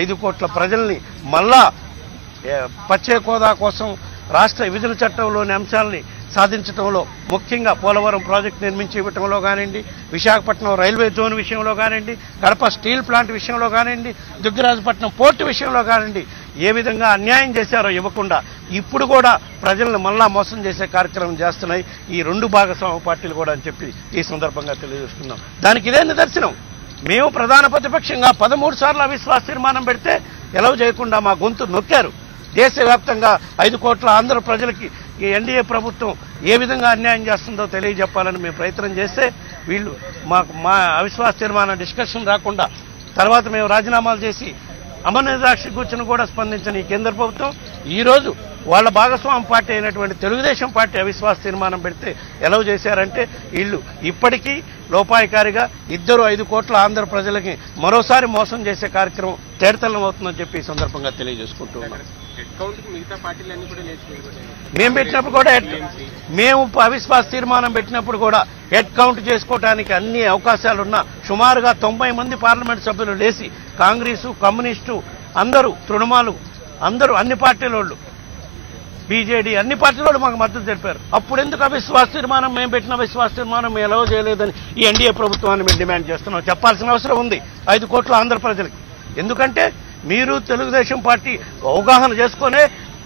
ఐదు కోట్ల ప్రజల్ని మళ్ళా ప్రత్యేక హోదా కోసం రాష్ట్ర విభజన చట్టంలోని అంశాలని సాధించడంలో ముఖ్యంగా పోలవరం ప్రాజెక్టు నిర్మించి ఇవ్వటంలో కానివ్వండి, విశాఖపట్నం రైల్వే జోన్ విషయంలో కానివ్వండి, కడప స్టీల్ ప్లాంట్ విషయంలో కానివ్వండి, దుగ్గరాజపట్నం పోర్టు విషయంలో కానివ్వండి, ఏ విధంగా అన్యాయం చేశారో ఇవ్వకుండా ఇప్పుడు కూడా ప్రజలను మళ్ళా మోసం చేసే కార్యక్రమం చేస్తున్నాయి ఈ రెండు భాగస్వామ్య పార్టీలు కూడా అని చెప్పి ఈ సందర్భంగా తెలియజేస్తున్నాం. దానికి ఇదే నిదర్శనం. మేము ప్రధాన ప్రతిపక్షంగా 13 సార్లు అవిశ్వాస తీర్మానం పెడితే ఎలవ్ చేయకుండా మా గొంతు నొక్కారు. దేశవ్యాప్తంగా 5 కోట్ల ఆంధ్ర ప్రజలకి ఈ ఎన్డీఏ ప్రభుత్వం ఏ విధంగా అన్యాయం చేస్తుందో తెలియజెప్పాలని మేము ప్రయత్నం చేస్తే వీళ్ళు మా అవిశ్వాస తీర్మానం డిస్కషన్ రాకుండా తర్వాత మేము రాజీనామాలు చేసి అమరనిరాక్ష కూర్చుని కూడా స్పందించిన ఈ కేంద్ర ప్రభుత్వం ఈరోజు వాళ్ళ భాగస్వామ్య పార్టీ అయినటువంటి తెలుగుదేశం పార్టీ అవిశ్వాస తీర్మానం పెడితే ఎలవ్ చేశారంటే వీళ్ళు ఇప్పటికీ లోపాయికారిగా 5 కోట్ల ఆంధ్ర ప్రజలకి మరోసారి మోసం చేసే కార్యక్రమం తేటతెల్లం అవుతుందని చెప్పి ఈ సందర్భంగా తెలియజేసుకుంటూ ఉన్నాం. మేము పెట్టినప్పుడు కూడా మేము అవిశ్వాస తీర్మానం పెట్టినప్పుడు కూడా హెడ్ కౌంట్ చేసుకోవడానికి అన్ని అవకాశాలున్నా సుమారుగా 90 మంది పార్లమెంట్ సభ్యులు లేచి కాంగ్రెసు, కమ్యూనిస్టు అందరూ, తృణమాలు అందరూ, అన్ని పార్టీల వాళ్ళు, బీజేడీ అన్ని పార్టీలు మాకు మద్దతు తెలిపారు. అప్పుడు ఎందుకు అవిశ్వాస తీర్మానం మేము పెట్టిన అవిశ్వాస తీర్మానం మేము ఎలవ్ చేయలేదని ఈ ఎన్డీఏ ప్రభుత్వాన్ని మేము డిమాండ్ చేస్తున్నాం. చెప్పాల్సిన అవసరం ఉంది 5 కోట్ల ఆంధ్ర ప్రజలకి. ఎందుకంటే మీరు తెలుగుదేశం పార్టీ అవగాహన చేసుకునే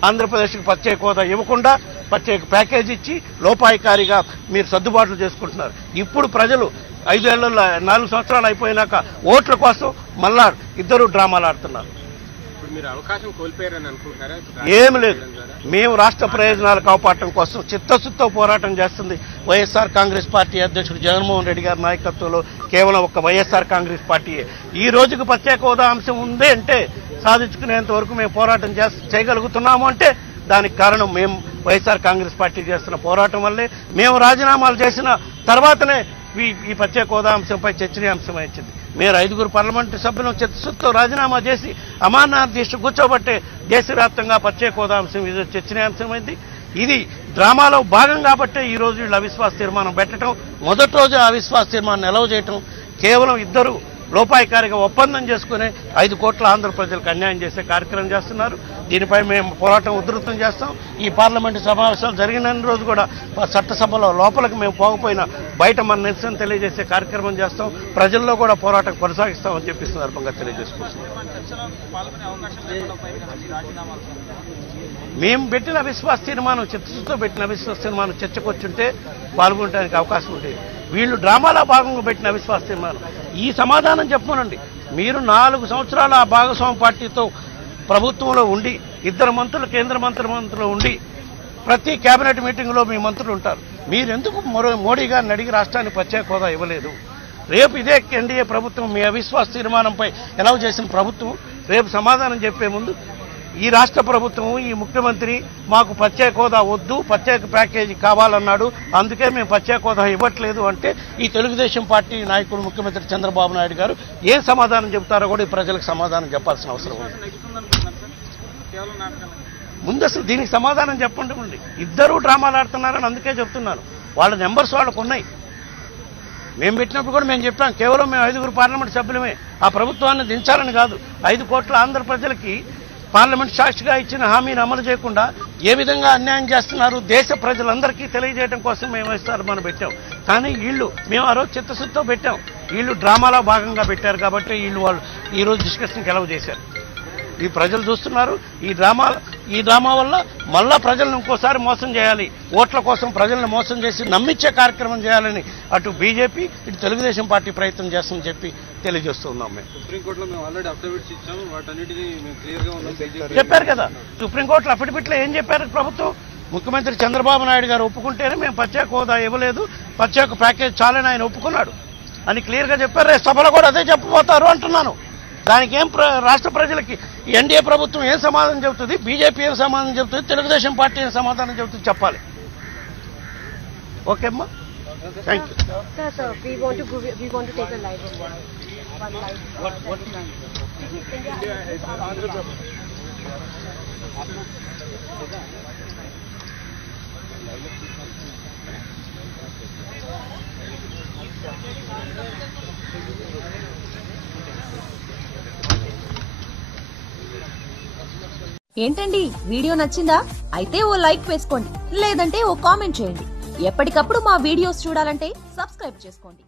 ఆంధ్రప్రదేశ్కి ప్రత్యేక హోదా ఇవ్వకుండా ప్రత్యేక ప్యాకేజ్ ఇచ్చి లోపాయికారిగా మీరు సర్దుబాట్లు చేసుకుంటున్నారు. ఇప్పుడు ప్రజలు 5 ఏళ్లలో 4 సంవత్సరాలు అయిపోయినాక ఓట్ల కోసం మళ్ళా ఇద్దరు డ్రామాలు ఆడుతున్నారు. ఏమి లేదు. మేము రాష్ట్ర ప్రయోజనాలు కాపాడటం కోసం చిత్తశుద్ధితో పోరాటం చేస్తుంది వైఎస్ఆర్ కాంగ్రెస్ పార్టీ అధ్యక్షుడు జగన్మోహన్ రెడ్డి గారి నాయకత్వంలో కేవలం ఒక వైఎస్ఆర్ కాంగ్రెస్ పార్టీయే. ఈ రోజుకు ప్రత్యేక హోదా అంశం ఉంది అంటే సాధించుకునేంత వరకు మేము పోరాటం చేయగలుగుతున్నాము అంటే దానికి కారణం మేము వైఎస్ఆర్ కాంగ్రెస్ పార్టీ చేస్తున్న పోరాటం వల్లే. మేము రాజీనామాలు చేసిన తర్వాతనే ఈ ప్రత్యేక హోదా అంశంపై చర్చనీయాంశం వచ్చింది. మీరు 5 పార్లమెంటు సభ్యులను చిత్తశుద్ధితో రాజీనామా చేసి అమర్నాథ్ దీక్ష కూర్చోబట్టే దేశవ్యాప్తంగా ప్రత్యేక హోదా అంశం ఇది చర్చనీయాంశమైంది. ఇది డ్రామాలో భాగం కాబట్టే ఈ రోజు వీళ్ళు అవిశ్వాస తీర్మానం పెట్టడం, మొదటి రోజు అవిశ్వాస తీర్మానం ఎలవ్ చేయటం, కేవలం ఇద్దరు లోపాయికారిగా ఒప్పందం చేసుకుని 5 కోట్ల ఆంధ్ర ప్రజలకు అన్యాయం చేసే కార్యక్రమం చేస్తున్నారు. దీనిపై మేము పోరాటం ఉధృతం చేస్తాం. ఈ పార్లమెంటు సమావేశాలు జరిగిన రోజు కూడా చట్టసభలో లోపలికి మేము పోకపోయినా బయట మన నిరసన తెలియజేసే కార్యక్రమం చేస్తాం. ప్రజల్లో కూడా పోరాటం కొనసాగిస్తామని చెప్పి సందర్భంగా తెలియజేసుకుంటున్నాం. మేము పెట్టిన అవిశ్వాస తీర్మానం, చిత్తశుద్ధితో పెట్టిన అవిశ్వాస తీర్మానం చర్చకొచ్చుంటే పాల్గొనడానికి అవకాశం ఉండేది. వీళ్ళు డ్రామాలో భాగంగా పెట్టిన అవిశ్వాస తీర్మానం. ఈ సమాధానం చెప్పమనండి. మీరు 4 సంవత్సరాలు ఆ భాగస్వామ్య పార్టీతో ప్రభుత్వంలో ఉండి 2 మంత్రులు కేంద్ర మంత్రులు ఉండి ప్రతి కేబినెట్ మీటింగ్లో మీ మంత్రులు ఉంటారు. మీరెందుకు మోడీ గారిని అడిగి రాష్ట్రానికి ప్రత్యేక హోదా ఇవ్వలేదు? రేపు ఇదే ఎన్డీఏ ప్రభుత్వం మీ అవిశ్వాస తీర్మానంపై ఎలవ్ చేసిన ప్రభుత్వం రేపు సమాధానం చెప్పే ముందు ఈ రాష్ట్ర ప్రభుత్వం, ఈ ముఖ్యమంత్రి మాకు ప్రత్యేక హోదా వద్దు, ప్రత్యేక ప్యాకేజీ కావాలన్నాడు, అందుకే మేము ప్రత్యేక హోదా ఇవ్వట్లేదు అంటే ఈ తెలుగుదేశం పార్టీ నాయకుడు ముఖ్యమంత్రి చంద్రబాబు నాయుడు గారు ఏం సమాధానం చెబుతారో కూడా ఈ ప్రజలకు సమాధానం చెప్పాల్సిన అవసరం ఉంది. ముందు అసలు దీనికి సమాధానం చెప్పండి. ఇద్దరూ డ్రామాలు ఆడుతున్నారని అందుకే చెప్తున్నాను. వాళ్ళ నెంబర్స్ వాళ్ళకు ఉన్నాయి. మేము పెట్టినప్పుడు కూడా మేము చెప్పాం, కేవలం మేము 5 పార్లమెంట్ సభ్యులమే, ఆ ప్రభుత్వాన్ని దించాలని కాదు. 5 కోట్ల ఆంధ్ర ప్రజలకి పార్లమెంట్ సాక్షిగా ఇచ్చిన హామీని అమలు చేయకుండా ఏ విధంగా అన్యాయం చేస్తున్నారు దేశ ప్రజలందరికీ తెలియజేయడం కోసం మేము మనం పెట్టాం. కానీ మేము ఆ రోజు చిత్తశుద్ధితో పెట్టాం. వీళ్ళు డ్రామాలో భాగంగా పెట్టారు కాబట్టి వాళ్ళు ఈరోజు డిస్కషన్కి ఎలవ్ చేశారు. ఈ ప్రజలు చూస్తున్నారు. ఈ డ్రామా వల్ల మళ్ళా ప్రజలను ఇంకోసారి మోసం చేయాలి, ఓట్ల కోసం ప్రజలను మోసం చేసి నమ్మించే కార్యక్రమం చేయాలని అటు బీజేపీ ఇటు తెలుగుదేశం పార్టీ ప్రయత్నం చేస్తుందని చెప్పి తెలియజేస్తున్నాం. మేము సుప్రీంకోర్టులో మేము ఆల్రెడీ అఫిడవిట్స్ ఇచ్చాము, వాటన్నిటిని క్లియర్గా ఉన్నాం చెప్పారు కదా. సుప్రీంకోర్టులో అఫిడవిట్లో ఏం చెప్పారు ప్రభుత్వం? ముఖ్యమంత్రి చంద్రబాబు నాయుడు గారు ఒప్పుకుంటేనే మేము ప్రత్యేక హోదా ఇవ్వలేదు, ప్రత్యేక ప్యాకేజ్ చాలని ఆయన ఒప్పుకున్నాడు అని క్లియర్గా చెప్పారు. రేపు సభలో కూడా అదే చెప్పబోతారు అంటున్నాను. దానికి ఏం రాష్ట్ర ప్రజలకి ఎన్డీఏ ప్రభుత్వం ఏం సమాధానం చెబుతుంది, బీజేపీ ఏం సమాధానం చెబుతుంది, తెలుగుదేశం పార్టీ ఏం సమాధానం చెబుతుంది చెప్పాలి. ఓకే అమ్మా, థ్యాంక్ యూ. ఏంటండి వీడియో నచ్చిందా? అయితే ఓ లైక్ వేసుకోండి, లేదంటే ఓ కామెంట్ చేయండి. ఎప్పటికప్పుడు మా వీడియోస్ చూడాలంటే సబ్స్క్రైబ్ చేసుకోండి.